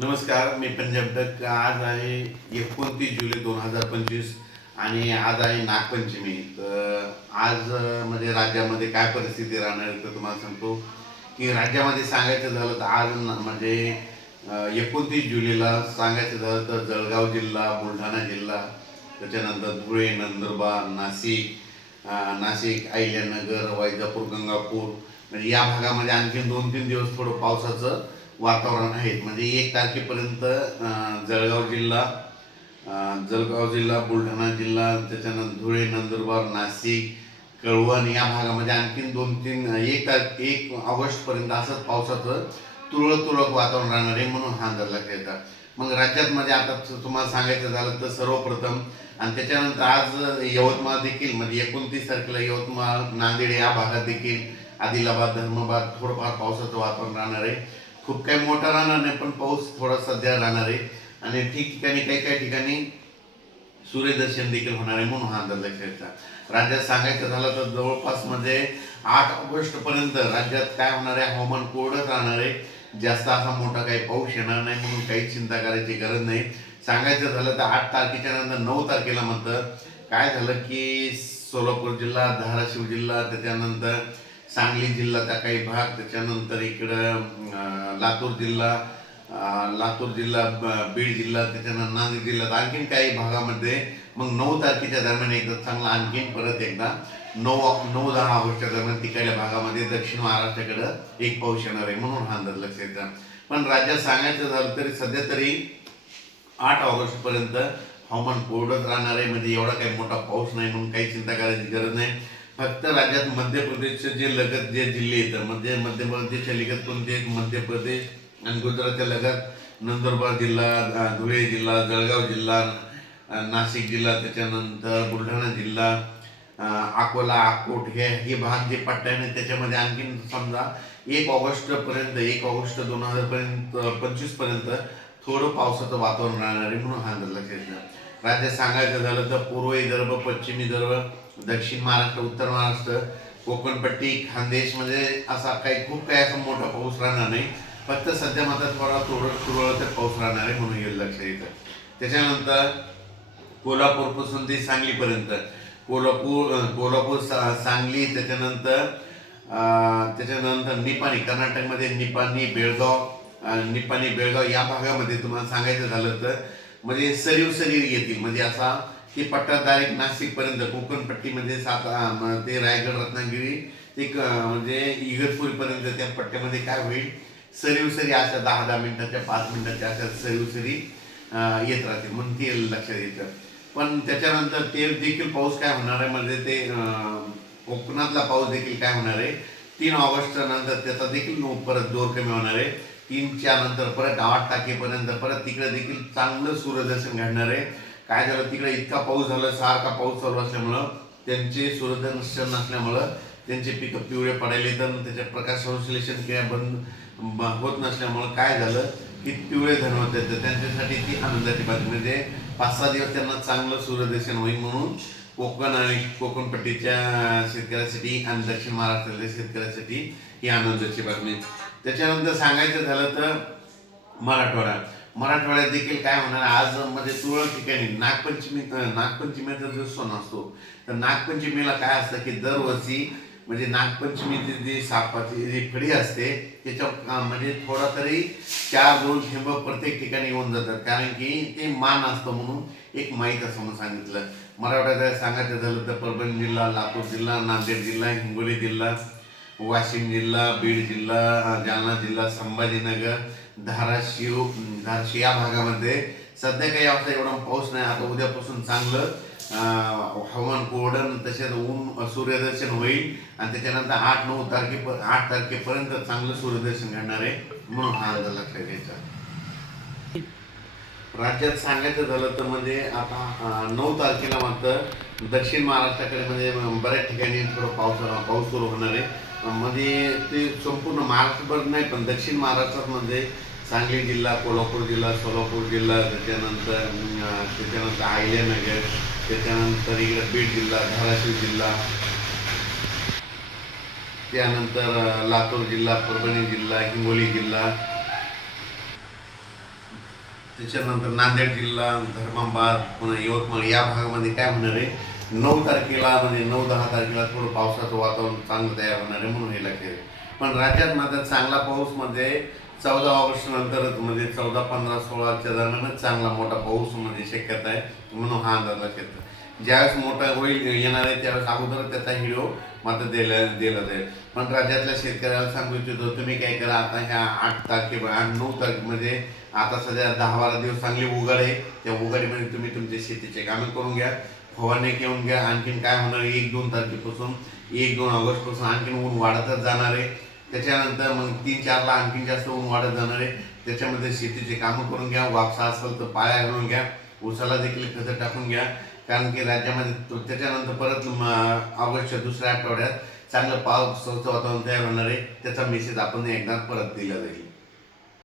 नमस्कार मी पंजाब दत्त. आज आहे एकोणतीस जुलै दोन हजार पंचवीस आणि आज आहे नागपंचमी. तर आज म्हणजे राज्यामध्ये काय परिस्थिती राहणार तर तुम्हाला सांगतो. की राज्यामध्ये सांगायचं झालं तर आज म्हणजे एकोणतीस जुलैला सांगायचं झालं तर जळगाव जिल्हा बुलढाणा जिल्हा त्याच्यानंतर धुळे नंदुरबार नाशिक नाशिक अहिल्यानगर वैजापूर गंगापूर. म्हणजे या भागामध्ये आणखी दोन तीन दिवस थोडं पावसाचं वातावरण आहे म्हणजे एक तारखेपर्यंत जळगाव जिल्हा जळगाव जिल्हा बुलढाणा जिल्हा त्याच्यानंतर धुळे नंदुरबार नाशिक कळवण या भागामध्ये आणखीन दोन तीन एक तार एक ऑगस्टपर्यंत असंच पावसाचं तुरळक तुरळक वातावरण राहणार आहे म्हणून हा अंदाज लक्षात येतात मग राज्यात म्हणजे आता तुम्हाला सांगायचं झालं तर सर्वप्रथम आणि त्याच्यानंतर आज यवतमाळ देखील म्हणजे एकोणतीस तारखेला यवतमाळ नांदेड या भागात देखील आदिलाबाद धर्माबाद थोडंफार पावसाचं वातावरण राहणार आहे. खूप काही मोठा राहणार नाही पण पाऊस थोडा सध्या राहणार आहे. आणि ठिकठिकाणी काही काही ठिकाणी सूर्यदर्शन देखील होणार आहे म्हणून हा अंदाज लक्षात राज्यात सांगायचं झालं तर जवळपास म्हणजे आठ ऑगस्ट पर्यंत राज्यात काय होणार आहे? हवामान कोरडंच राहणार आहे. जास्त असा मोठा काही पाऊस येणार नाही म्हणून काही चिंता करायची गरज नाही. सांगायचं झालं तर आठ तारखेच्या नंतर नऊ तारखेला म्हणतं काय झालं की सोलापूर जिल्हा धाराशिव जिल्हा त्याच्यानंतर सांगली जिल्ह्याचा काही भाग त्याच्यानंतर इकडं लातूर जिल्हा लातूर जिल्हा बीड जिल्हा त्याच्यानंतर नांदेड जिल्ह्यात आणखीन काही भागामध्ये मग नऊ तारखेच्या दरम्यान एकदा चांगला आणखीन परत एकदा नऊ नऊ दहा ऑगस्टच्या दरम्यान तिकडल्या भागामध्ये दक्षिण महाराष्ट्राकडं एक पाऊस येणार आहे म्हणून हा अंदाज लक्षात येतात पण राज्यात सांगायचं झालं तरी सध्या तरी आठ ऑगस्टपर्यंत हवामान कोरडंच राहणार आहे. म्हणजे एवढा काही मोठा पाऊस नाही म्हणून काही चिंता करायची गरज नाही. फक्त राज्यात मध्य प्रदेशचे जे लगत जे जिल्हे येतात म्हणजे मध्य प्रदेशच्या लगत कोणते मध्य प्रदेश आणि गुजरातच्या लगत नंदुरबार जिल्हा धुळे जिल्हा जळगाव जिल्हा नाशिक जिल्हा त्याच्यानंतर बुलढाणा जिल्हा अकोला अकोट हे हे भाग जे पट्ट्याने आहे त्याच्यामध्ये आणखीन समजा एक ऑगस्टपर्यंत एक ऑगस्ट दोन हजारपर्यंत पंचवीसपर्यंत थोडं पावसाचं वातावरण राहणार आहे म्हणून हा अंदाज लक्षात घ्या. राज्य सांगायचं झालं तर पूर्व विदर्भ पश्चिम विदर्भ दक्षिण महाराष्ट्र उत्तर महाराष्ट्र कोकणपट्टी खानदेश म्हणजे असा काही खूप काही असा मोठा पाऊस राहणार नाही. फक्त सध्या मात्र थोडा थोडं तुरळक पाऊस राहणार आहे म्हणून येईल लक्षात येतं. त्याच्यानंतर कोल्हापूरपासून ते सांगलीपर्यंत. कोल्हापूर कोल्हापूर सा सांगली त्याच्यानंतर त्याच्यानंतर निपाणी कर्नाटकमध्ये निपाणी बेळगाव निपाणी बेळगाव या भागामध्ये तुम्हाला सांगायचं झालं तर म्हणजे सरीव सरीव येतील. म्हणजे असा की पट्टा डायरेक्ट नाशिकपर्यंत कोकणपट्टीमध्ये सात ते रायगड रत्नागिरी ते म्हणजे इगतपुरीपर्यंत त्या पट्ट्यामध्ये काय होईल? सरीव सरी अशा दहा दहा मिनिटाच्या पाच मिनिटाच्या अशा सरीव सरी येत राहते म्हणून ते लक्षात येतं. पण त्याच्यानंतर ते देखील पाऊस काय होणार आहे? म्हणजे ते कोकणातला पाऊस देखील काय होणार आहे? तीन ऑगस्ट नंतर त्याचा देखील नो- परत जोर कमी होणार आहे. तीनच्या नंतर परत आठ टाकेपर्यंत परत तिकडे देखील चांगलं सूर्यदर्शन घडणार आहे. काय झालं तिकडे इतका पाऊस झाला सारखा पाऊस चालू असल्यामुळं त्यांचे सूर्यदर्शन नसल्यामुळं त्यांचे पिकं पिवळे पडायले तर त्याच्या प्रकाश संश्लेषण क्रिया बंद होत नसल्यामुळं काय झालं की पिवळे धन होते तर त्यांच्यासाठी ती आनंदाची बातमी म्हणजे पाच सहा दिवस त्यांना चांगलं सूर्यदर्शन होईल म्हणून कोकण आणि कोकणपट्टीच्या शेतकऱ्यासाठी आणि दक्षिण महाराष्ट्रातल्या शेतकऱ्यासाठी ही आनंदाची बातमी. त्याच्यानंतर सांगायचं झालं तर मराठवाडा. मराठवाड्यात देखील काय होणार आज म्हणजे तुरळक ठिकाणी नागपंचमी नागपंचमीचा जो सण असतो तर नागपंचमीला काय असतं की दरवर्षी म्हणजे नागपंचमीची जी सापाची जी फडी असते त्याच्या म्हणजे थोडा तरी चार दोन थेंब प्रत्येक ठिकाणी येऊन जातात. कारण की ते मान असतं म्हणून एक माहीत असं म्हणून सांगितलं. मराठवाड्यात सांगायचं झालं तर परभणी जिल्हा लातूर जिल्हा नांदेड जिल्हा हिंगोली जिल्हा वाशिम जिल्हा बीड जिल्हा जालना जिल्हा संभाजीनगर धाराशिव धाराशिव या भागामध्ये सध्या काही असा एवढा पाऊस नाही. आता उद्यापासून चांगलं हवामान कोरडन तसेच ऊन सूर्यदर्शन होईल आणि त्याच्यानंतर आठ नऊ तारखे आठ तारखेपर्यंत चांगलं सूर्यदर्शन घडणार आहे म्हणून हा अर्ज लक्षात घ्यायचा. राज्यात सांगायचं झालं तर म्हणजे आता नऊ तारखेला मात्र दक्षिण महाराष्ट्राकडे म्हणजे बऱ्याच ठिकाणी थोडं पाऊस पाऊस सुरू होणार आहे. मध्ये ते संपूर्ण महाराष्ट्रभर नाही पण दक्षिण महाराष्ट्रात म्हणजे सांगली जिल्हा कोल्हापूर जिल्हा सोलापूर जिल्हा त्याच्यानंतर त्याच्यानंतर आहिल्यानगर त्याच्यानंतर इकडे बीड जिल्हा धाराशिव जिल्हा त्यानंतर लातूर जिल्हा परभणी जिल्हा हिंगोली जिल्हा त्याच्यानंतर नांदेड जिल्हा धर्माबाद पुन्हा यवतमाळ या भागामध्ये काय होणार आहे? नऊ तारखेला म्हणजे नऊ दहा तारखेला थोडं पावसाचं वातावरण चांगलं तयार होणार आहे म्हणून हे लक्षात पण राज्यात मात्र चांगला पाऊस म्हणजे चौदा ऑगस्ट नंतरच म्हणजे चौदा पंधरा सोळाच्या दरम्यानच चांगला मोठा पाऊस म्हणजे शक्यता आहे म्हणून हा अंदाज लक्षात ज्यावेळेस मोठा होईल येणार आहे त्यावेळेस अगोदर त्याचा व्हिडिओ मात्र दिला दिला जाईल. पण राज्यातल्या शेतकऱ्याला सांगू इच्छितो तुम्ही काय करा आता ह्या आठ तारखे आठ नऊ तारखेमध्ये म्हणजे आता सध्या दहा बारा दिवस चांगली उघड आहे. त्या उघडीमध्ये तुम्ही तुमच्या शेतीचे कामे करून घ्या. फवारणी घेऊन घ्या. आणखीन काय होणार आहे? एक दोन तारखेपासून एक दोन ऑगस्टपासून आणखीन ऊन वाढतच जाणार आहे. त्याच्यानंतर मग तीन चारला आणखीन जास्त ऊन वाढत जाणार आहे. त्याच्यामध्ये शेतीचे कामं करून घ्या. वापसा असेल तर पाया घालून घ्या. उसाला देखील खतं टाकून घ्या. कारण की राज्यामध्ये तो- त्याच्यानंतर परत ऑगस्टच्या दुसऱ्या आठवड्यात चांगलं पावसाचं वातावरण तयार होणार आहे. त्याचा मेसेज आपण एकदा परत दिला जाईल.